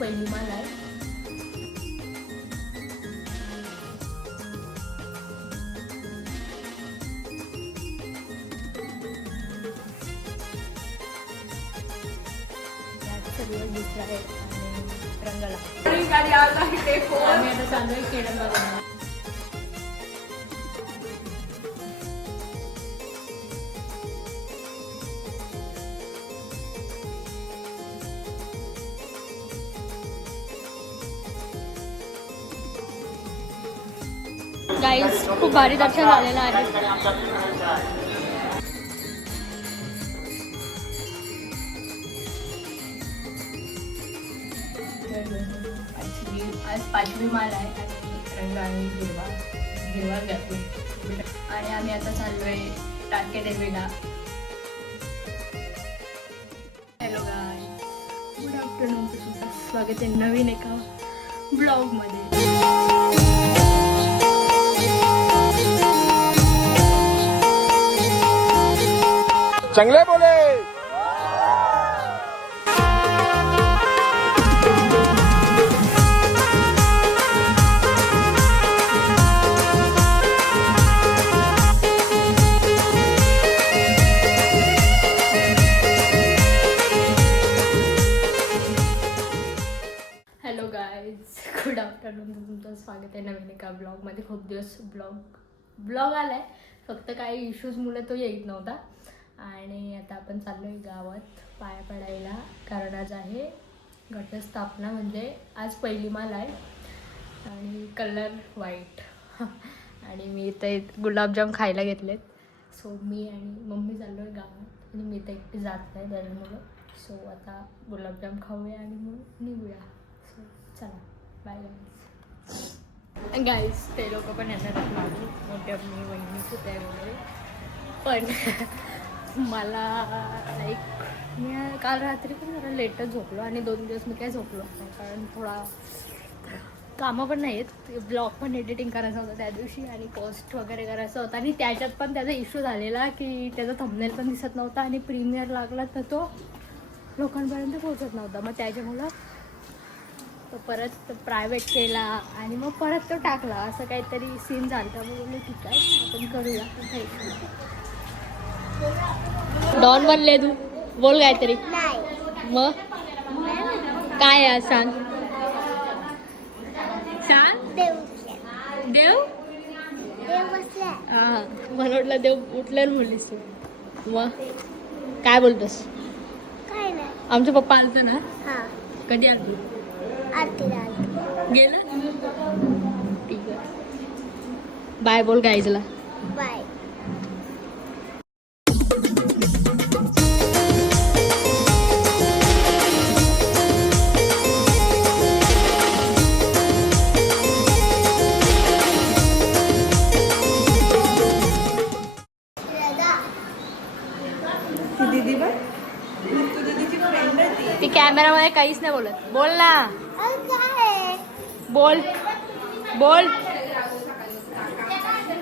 पहिली माल आहे. सगळं आहे आणि रंगाला. आम्ही आता केडम बघायला भारी दर्शन झालेलं आहे. पाचवी आज पाचवी माल आहे रंग आहे हिरवा हिरवा जातो आणि आम्ही आता चाललोय टाके देवीला. हॅलो गाय गुड आफ्टरनून स्वागत आहे नवीन एका ब्लॉगमध्ये चांगले बोले. हॅलो गायज गुड आफ्टरनून तुमचं स्वागत आहे नवीन एका ब्लॉगमध्ये खूप दिवस ब्लॉग ब्लॉग आला आहे फक्त काही इश्यूजमुळे तो येत नव्हता. आणि आता आपण चाललो आहे गावात पाया पडायला. कारण आज आहे. घटस्थापना म्हणजे आज पहिली माल आहे. आणि कलर व्हाईट आणि मी इथे गुलाबजाम खायला घेतलेत. सो मी आणि मम्मी चाललो आहे गावात. आणि मी तर एकटी जात नाही त्याच्यामुळं सो आता गुलाबजाम खाऊया आणि मग निघूया. सो चला. बाय गाईज गाईज ते लोक पण येतात मोठ्या माझी मी वहिनीच त्या वगैरे. पण मला लाईक मी काल रात्री पण जरा लेटच झोपलो आणि दोन दिवस मी काय झोपलो नाही कारण थोडा कामं पण नाहीत ब्लॉग पण एडिटिंग करायचं होतं त्या दिवशी आणि पोस्ट वगैरे करायचं होतं. आणि त्याच्यात पण त्याचा इश्यू झालेला की त्याचा थंबनेल पण दिसत नव्हता आणि प्रीमियर लागला तर तो लोकांपर्यंत पोहोचत नव्हता. मग त्याच्यामुळं तो परत प्रायव्हेट केला आणि मग परत तो टाकला. असं काहीतरी सीन झालं मग बोलले ठीक आहे आपण करूया. काही. डॉन बनले तू? बोल काहीतरी. मग? काय आहे सांग. सांग. देव हा मला वाटलं देव उठल्यावर बोललीस तू. मग? काय बोलतोस? आमचे पप्पा आलतं ना? हा. कधी आलतो. गेलं? ठीक आहे. बाय बोल गाईजला. बाय. काहीच नाही बोलत. बोल ना. बोल. बोल.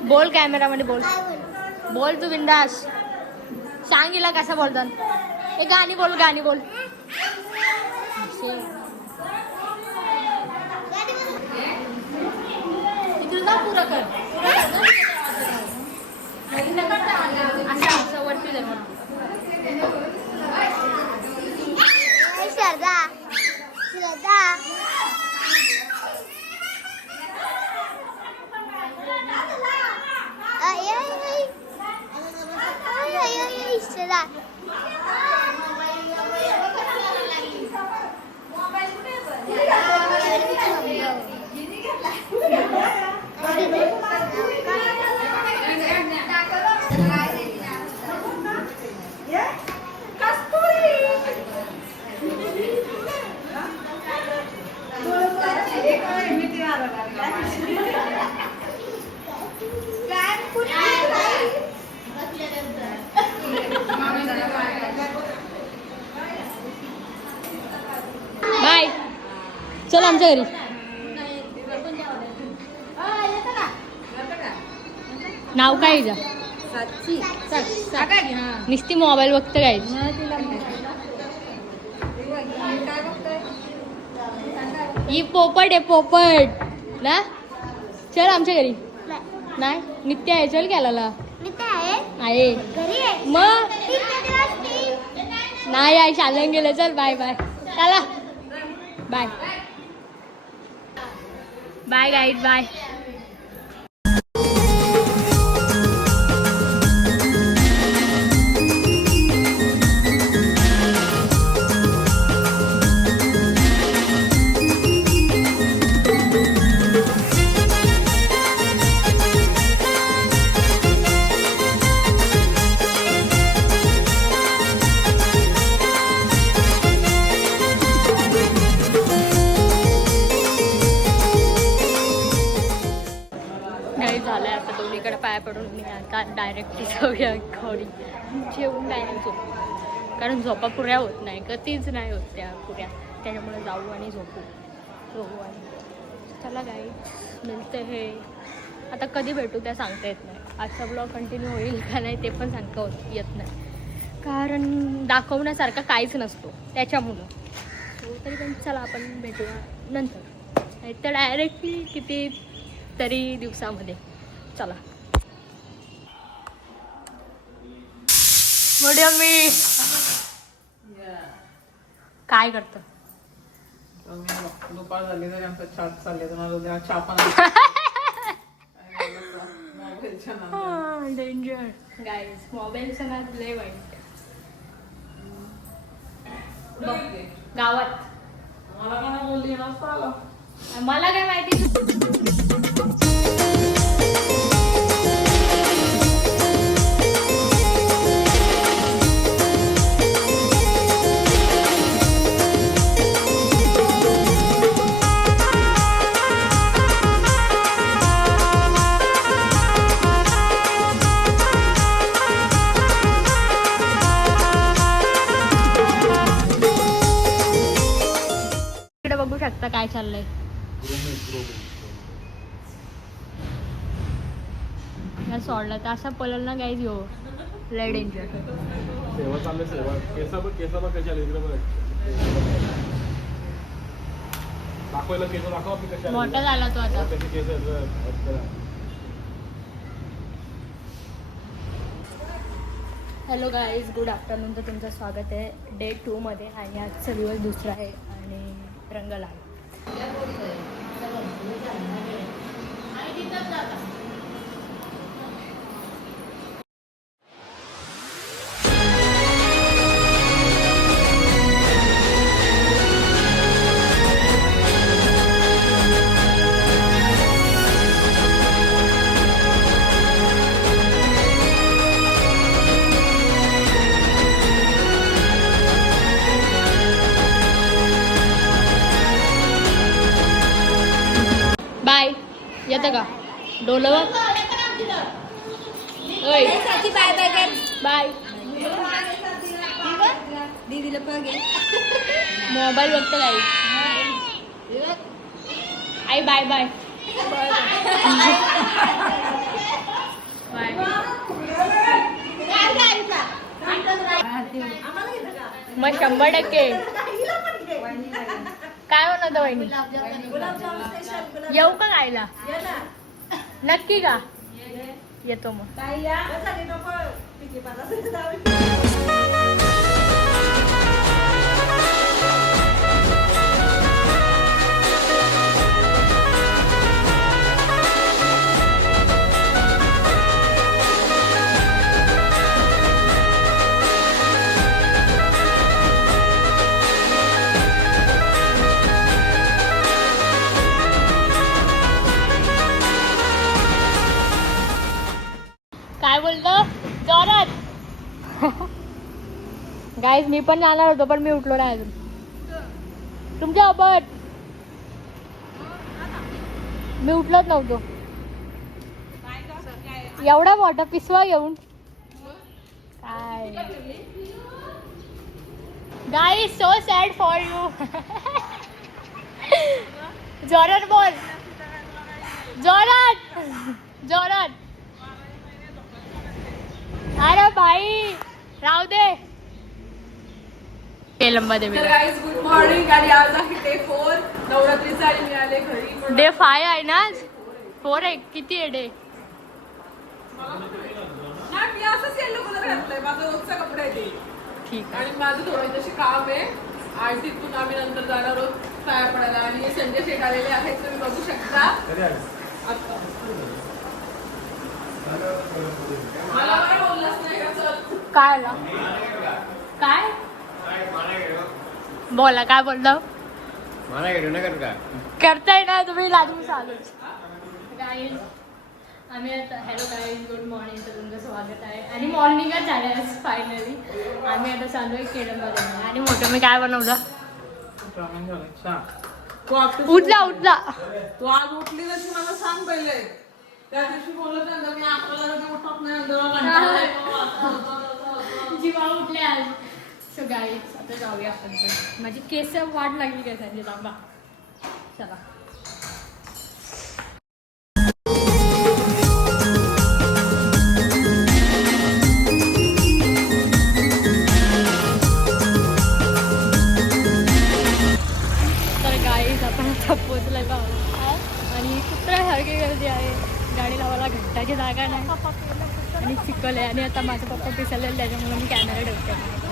बोल कॅमेरामध्ये बोल. बोल तू बिंदास. सांग हिला कसं बोलतात ए गाणी बोल गाणी बोल. इकडून कर. असं वरती Shraddha Shraddha ay, ay, ay. Ay, ay, ay, ay, Shraddha bye चल आमच्या घरी नाव काय हिचं? नुसती मोबाईल बघतं काय? ही पोपट आहे पोपट. ना? चल आमच्या घरी. नाही. नित्य आहे चल ते आहे? मग? नाही आई चालन गेलं. चल बाय बाय चला. Bye bye guide bye direct directly जाऊया घरी जेवून डायरेक्ट झोपू. कारण झोपा पुऱ्या होत नाही. कधीच नाही होत त्या पुऱ्या. त्याच्यामुळे जाऊ आणि झोपू. झोपू आणि चला गाई मिळते हे आता कधी भेटू त्या सांगता येत नाही. आजचा ब्लॉग कंटिन्यू होईल का नाही ते पण सांगता होत येत नाही. कारण दाखवण्यासारखा काहीच नसतो. त्याच्यामुळं. So, तरी पण चला आपण भेटूया नंतर. नाही तर डायरेक्टली किती तरी दिवसामध्ये. चला. मी. काय करतो? दुपार झाली तरी आमचा चहाच चालले तर चहा पण मोबाईलच्या. डेंजर गाईज मोबाईलचं ना लय वाईट. बघ, गावात. मला काय माहिती? बघू शकता काय चाललंय. या सोडला तर असा पळल ना गाईज यो. लय डेंजर सेवा चालू सेवा. केसा बघ केसा बघ कशा आले इकडे बघ. दाखवायला केस दाखव आपली कशा आली. मोठा झाला तो आता. केस. हॅलो गाईज गुड आफ्टरनून तर तुमचं स्वागत आहे डे टूमध्ये आणि आजचा दिवस दुसरा आहे. आणि रंगल डोलवर ओय. बाय मोबाईल बघतो काही आई. Bye bye. मग शंभर टक्के. काय वहिनी? येऊ का गायला? नक्की का येतो मग. गाईज मी पण जाणार होतो पण मी उठलो नाही अजून. तुमच्यासोबत. मी उठलोच नव्हतो. एवढा मोठा पिसवा येऊन काय? Guys so sad for you जोरात बोल. जोरात. जोरात. अरे भाई राहू दे पेलंबा तर देवीला गाईज गुड मॉर्निंग आणि आज आहे डे फोर नवरात्री साडी मिळाले घरी. डे फाय आहे ना आज? फोर आहे. किती आहे डे नाही मी असंच येलो कलर घातलंय. माझं रोजचा कपडा आहे ते. ठीक आहे. आणि माझं थोडं काम आहे. आणि तिथून आम्ही नंतर जाणार आहोत काय पडायला. आणि संजय शेठ आलेले आहेत तुम्ही बघू शकता. आता. मला काय नाही काय आला? काय? बोला काय बोलतो मला घेतो ना कर का? करताय ना तुम्ही लाजून चालूच गाईज आम्ही आता हॅलो गाईज गुड मॉर्निंग तर तुमचं स्वागत आहे. आणि मॉर्निंगच झालं आज फायनली आम्ही आता चालू आहे केडमध्ये आणि मोठं मी काय बनवलं. तू उठला उठला. तू आज उठली ना तू मला सांग पहिले. त्या दिवशी बोलत नाही तर मी आपल्याला उठत नाही कंटाळा येतो. जीवा उठले आज. सो आता जाऊया आपण पण. माझी केस वाट लागली काय संजय चला. तर आपण आणि कुत्र्यासारखी गर्दी आहे. गाडी लावायला जागा नाही. आणि चिखल आहे. आणि आता माझा पप्पा पिसरलेला त्याच्यामुळे मी कॅमेरा ठेवते.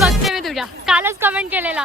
बघते मी तुझ्या. कालच कमेंट केलेला.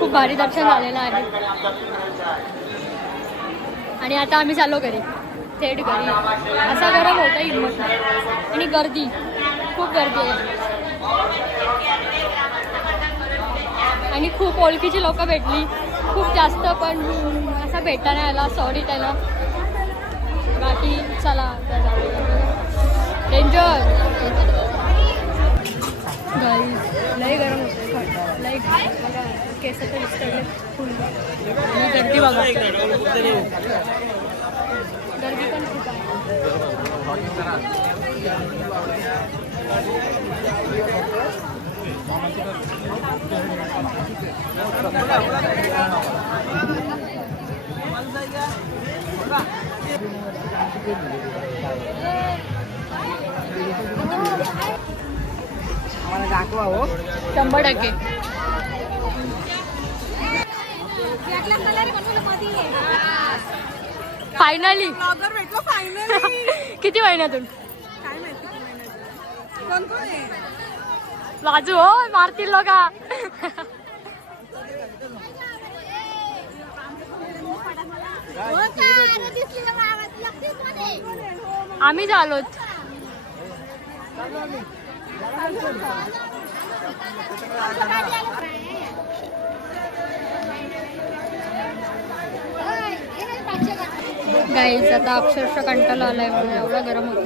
खूप भारी दर्शन झालेलं आहे. आणि आता आम्ही चाललो घरी. थेट घरी. असा गरम होता हिंमत आणि गर्दी. खूप गर्दी आहे. आणि खूप ओळखीची लोक भेटली. खूप जास्त पण असं भेटता नाही आला सॉरी त्याला. बाकी चला एन्जॉय नाही गरम होते लाईक केस तर विस्कळले फुल आणि गर्दी बघा. गर्दी पण खूप आहे. शंभर टक्के. फायनली किती महिन्यातून? बाजू हो मारतील लोक. आम्ही झालोत. गाईज आता अक्षरशः कंटाळा आलाय म्हणून एवढा गरम होतो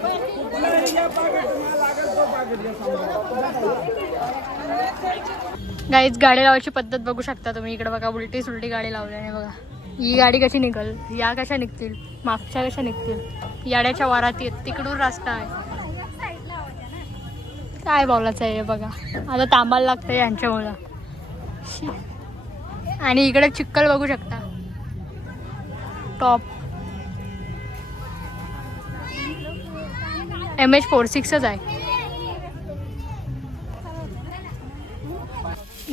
गाईज गाडी लावायची पद्धत बघू शकता तुम्ही. इकडे बघा उलटी सुलटी गाडी लावल्याने बघा. ही गाडी कशी निघल? या कशा निघतील? मागच्या कशा निघतील? याड्याच्या वारात येत तिकडून रस्ता आहे. काय बोलायचं आहे हे बघा. आता तांबायला लागतं यांच्यामुळं. शी. आणि इकडे चिक्कल बघू शकता. टॉप एम एच फोर सिक्सच आहे.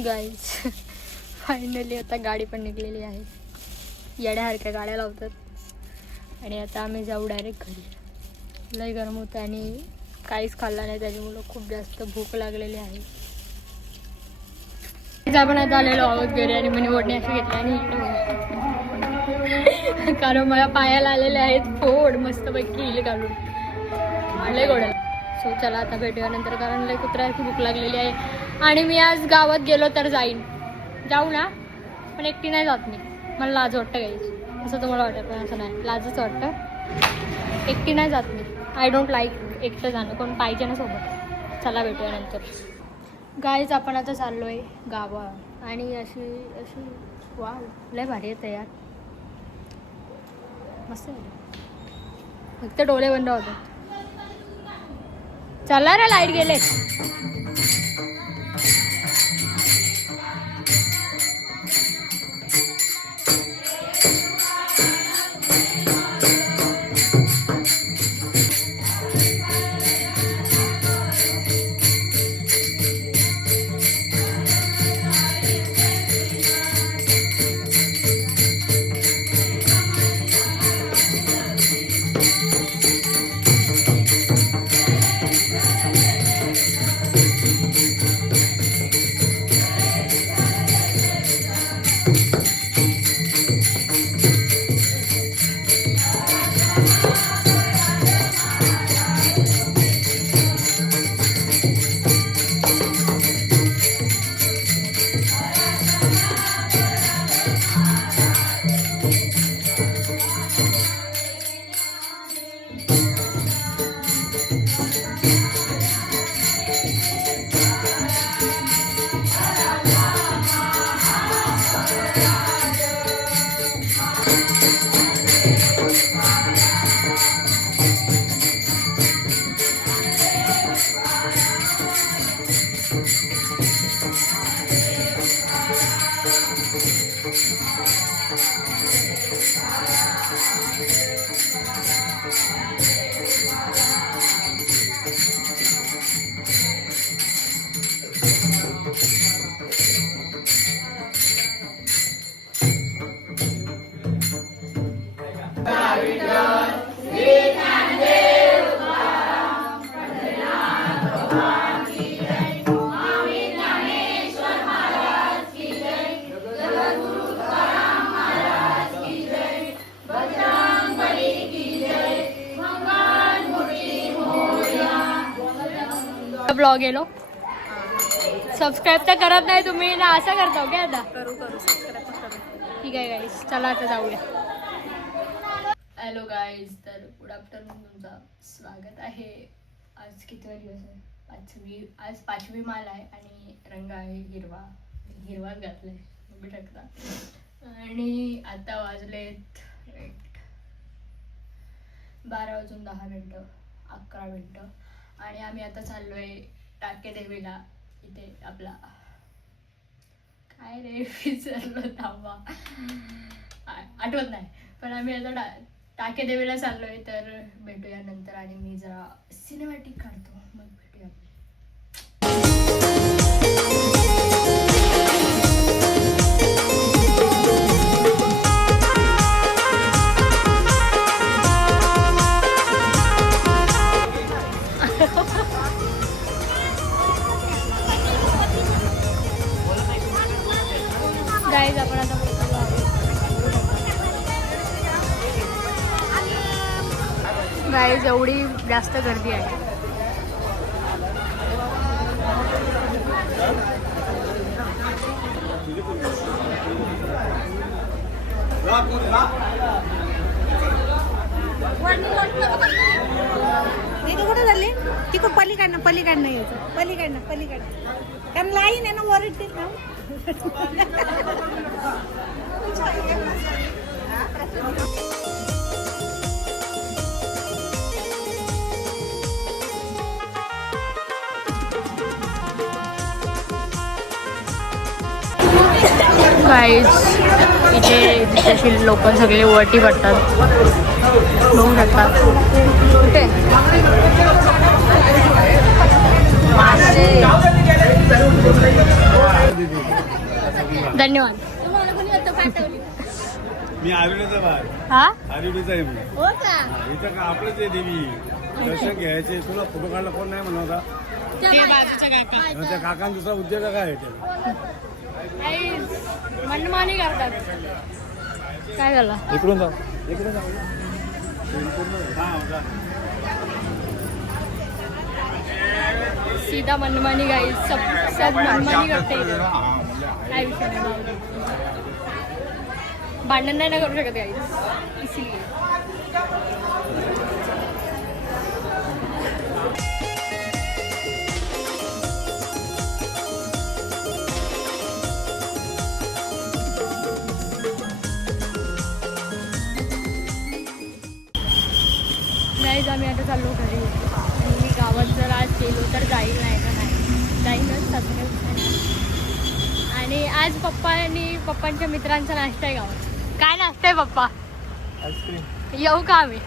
गाईज फायनली आता गाडी पण निघलेली आहे. येड्यासारख्या गाड्या लावतात. आणि आता आम्ही जाऊ डायरेक्ट घरी. लय गरम होतं आणि काहीच खाल्लं नाही त्याच्यामुळं खूप जास्त भूक लागलेली आहे. आपण आता आलेलो आहोत घरी आणि मी ओढणी अशी घेतली आणि कारण मला पायाला आलेले आहेत फोड मस्तपैकी हिल घालून. लय गोड्या सो चला आता भेटूया नंतर कारण लय कुत्र्याची भूक लागलेली आहे. आणि मी आज गावात गेलो तर जाईन. जाऊ ना पण एकटी नाही जात मी. मला लाज वाटतं गाईच असं तुम्हाला वाटतं पण असं नाही. लाजच वाटतं. एकटी नाही जात मी. आय डोंट लाईक एकटं जाणं. कोण पाहिजे ना सोबत. चला भेटूया नंतर. गाईज आपण आता चाललो आहे गावा आणि अशी अशी वा लय भारी येते यार मस्त फक्त डोळे बंद होतात. चला रे लाइट गेले ब्लॉग गेलो सबस्क्राईब तर करत नाही तुम्ही ना असं करता काय आता? करू करू सबस्क्राईब करू. ठीक आहे गाईज चला आता जाऊया. हॅलो गाईज तर गुड आफ्टरनून तुमचं. स्वागत आहे. आज कितवा दिवस आहे? पाचवी आज पाचवी माल आहे आणि रंग आहे हिरवा. हिरवाच घातलाय बघू शकता आणि आता वाजलेत बारा वाजून दहा मिनटं अकरा मिनटं. आणि आम्ही आता चाललोय टाके देवीला इथे आपला. काय रे विसरलो थांबा. आठवत नाही. पण आम्ही आता टा टाके देवीला चाललोय तर भेटूया नंतर आणि मी जरा सिनेमॅटिक काढतो. मग गाईज एवढी जास्त गर्दी आहे. दीदी कुठे झाली तिकडं पलीकडनं पलीकडनं यायचं. पलीकडनं पलीकडनं. कारण लाईन आहे ना वरडते ना. गाईज इथे तशी लोक सगळे वरती पडतात. बघू शकता. कुठे? धन्यवाद. मी हा? आरुणीचा आहे मी. हो इथं का आपलंच आहे देवी. दर्शन घ्यायचे. तुला फोटो काढला कोण नाही म्हणा होता? आणि त्या काकांचा दुसरा उद्योग काय आहे मनमानी करतात काय झालं इकडून जाऊ इकडून जाऊ. सीधा मनमानी गाई सब सब मनमानी करते. काय विषय नाही. भांडण नाही ना करू शकत गाई इसिलिये नाही आम्ही आता चाललो घरी. आणि मी गावात जर आज गेलो तर जाईल नाही का नाही. जाईनच सध्या आणि आज पप्पा आणि पप्पांच्या मित्रांचा नाश्ता आहे गावात. काय नाश्ता आहे पप्पा? येऊ का आम्ही?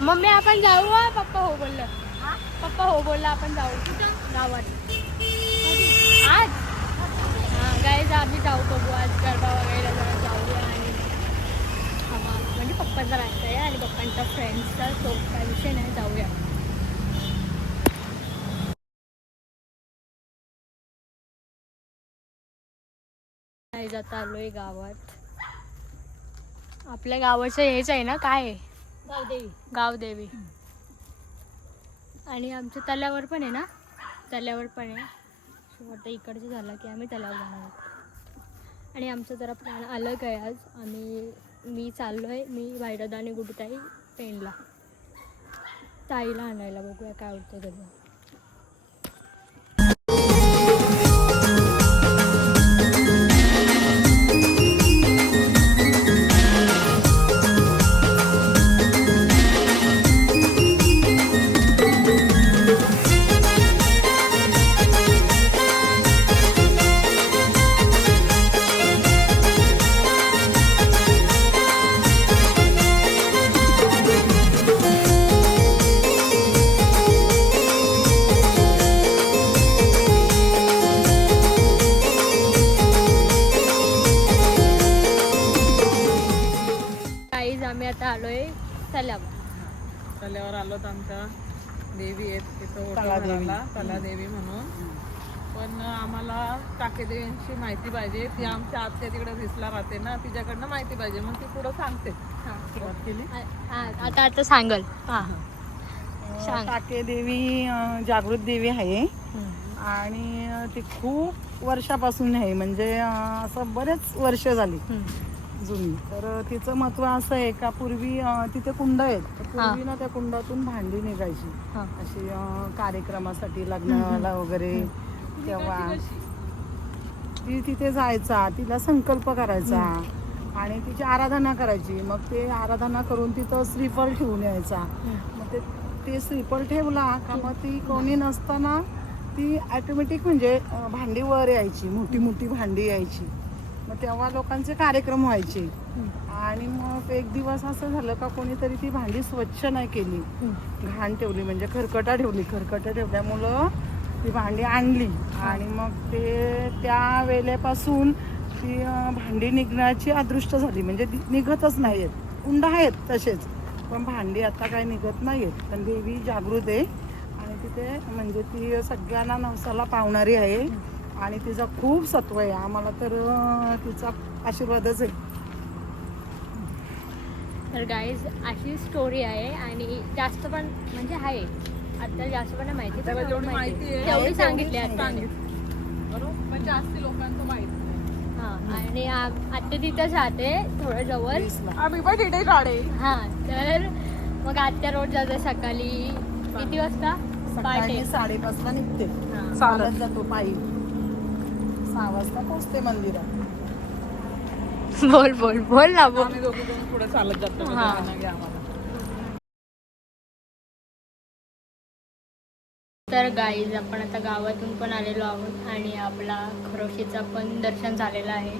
मम्मी आपण जाऊ हा? पप्पा हो बोललं. पप्पा हो बोलला आपण जाऊ. गावात. आज? हां काय आम्ही जाऊ बघू आज गरबा वगैरे जरा जाऊया आणि आम्हा- म्हणजे पप्पांचा आहे आणि पप्पांच्या फ्रेंड्सचा तो काय विषय नाही जाऊया. नाही जाता आलोय गावात. आपल्या गावाचं हेच आहे ना काय गावदेवी. गावदेवी. आणि आमच्या तल्यावर पण आहे ना? तल्यावर पण आहे. आता इकडचं झालं की आम्ही तल्यावर जाणार आणि आमचं जरा प्लॅन अलग आहे आज? आम्ही मी चाललो आहे मी वायरद आणि गुडताई पेनला. ताईला आणायला बघूया काय होतं त्याचं तल्यावर आलो तर आमच्या देवी आहेत तिथं. ओटला तलादेवी म्हणून. पण आम्हाला टाकेदेवींची माहिती पाहिजे. ती आमच्या आत्या तिकडे दिसला राहते ना तिच्याकडनं माहिती पाहिजे. मग ती पुढं सांगते. सुरुवात केली. आता आता सांगल. हां. सांग. टाके देवी अं, जागृत देवी आहे. आणि ती खूप वर्षापासून आहे. म्हणजे असं बरेच वर्ष झाली. जुनी. तर तिचं महत्त्व असं आहे का पूर्वी अं, तिथे कुंड आहेत. तर पूर्वी ना त्या कुंडातून भांडी निघायची. हां. अशी अं, कार्यक्रमासाठी लग्नाला वगैरे तेव्हा. ती तिथे जायचा तिला संकल्प करायचा आणि तिची आराधना करायची. मग ते आराधना करून तिथं श्रीफळ ठेवून यायचा. मग ते ते श्रीफळ ठेवला का मग ती कोणी नसताना ती ॲटोमॅटिक म्हणजे अं, भांडी वर यायची. मोठी मोठी भांडी यायची. मग तेव्हा लोकांचे कार्यक्रम व्हायचे. आणि मग एक दिवस असं झालं का कोणीतरी ती भांडी स्वच्छ नाही केली. घाण ठेवली म्हणजे खरकटा ठेवली. खरकटा ठेवल्यामुळं ती भांडी आणली. आणि मग ते त्या वेळेपासून ती भांडी निघण्याची अदृष्ट झाली. म्हणजे ती निघतच नाही आहेत कुंड आहेत तसेच. पण भांडी आता काही निघत नाही आहेत पण देवी जागृत आहे. आणि तिथे म्हणजे ती सगळ्यांना नवसाला पावणारी आहे. आणि तिचा खूप सत्व आहे. आम्हाला तर तिचा आशीर्वादच आहे. तर गाईज अशी स्टोरी आहे आणि जास्त पण म्हणजे आहे. आता जास्त पण माहिती तेवढी सांगितली आता सांगितली. बरोबर? पण जास्ती लोकांचं माहिती. हा आणि आ- आता तिथंच राहते थोडं जवळ. आम्ही पण तिथे राडे हा तर मग आत्या रोज जाते सकाळी. किती वाजता? पहाटे. सकाळी साडेपाचला निघते. हा. चालत जातो पायी. सहा वाजता पोचते मंदिरात. बोल बोल बोल ना बोल. आम्ही दोघी जण पुढे चालत जातो हा. घ्या आम्हाला. तर गाईज आपण आता गावातून पण आलेलो आहोत आणि आपला खरोशीचा पण दर्शन झालेलं आहे.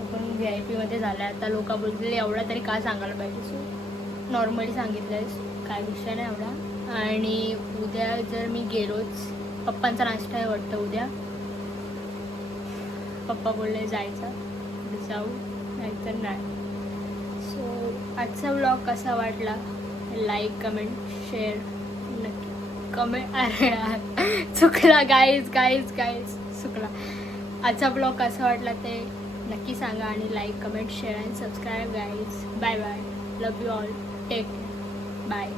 आपण व्ही आय पीमध्ये झालं आहे. आता लोक बोलतील एवढा तरी का सांगायला पाहिजे सो नॉर्मली सांगितलं आहे काय विषय नाही एवढा. आणि उद्या जर मी गेलोच पप्पांचा नाश्ता आहे वाटतं उद्या. पप्पा बोलले जायचं. जाऊ नाहीतर नाही. सो आजचा ब्लॉग कसा वाटला? लाईक कमेंट शेअर नक्की. कमेंट अरे यार चुकला गाईज गाईज गाईज चुकला. आजचा ब्लॉग कसा वाटला ते नक्की सांगा आणि लाईक कमेंट शेअर आणि subscribe guys bye bye love you all take bye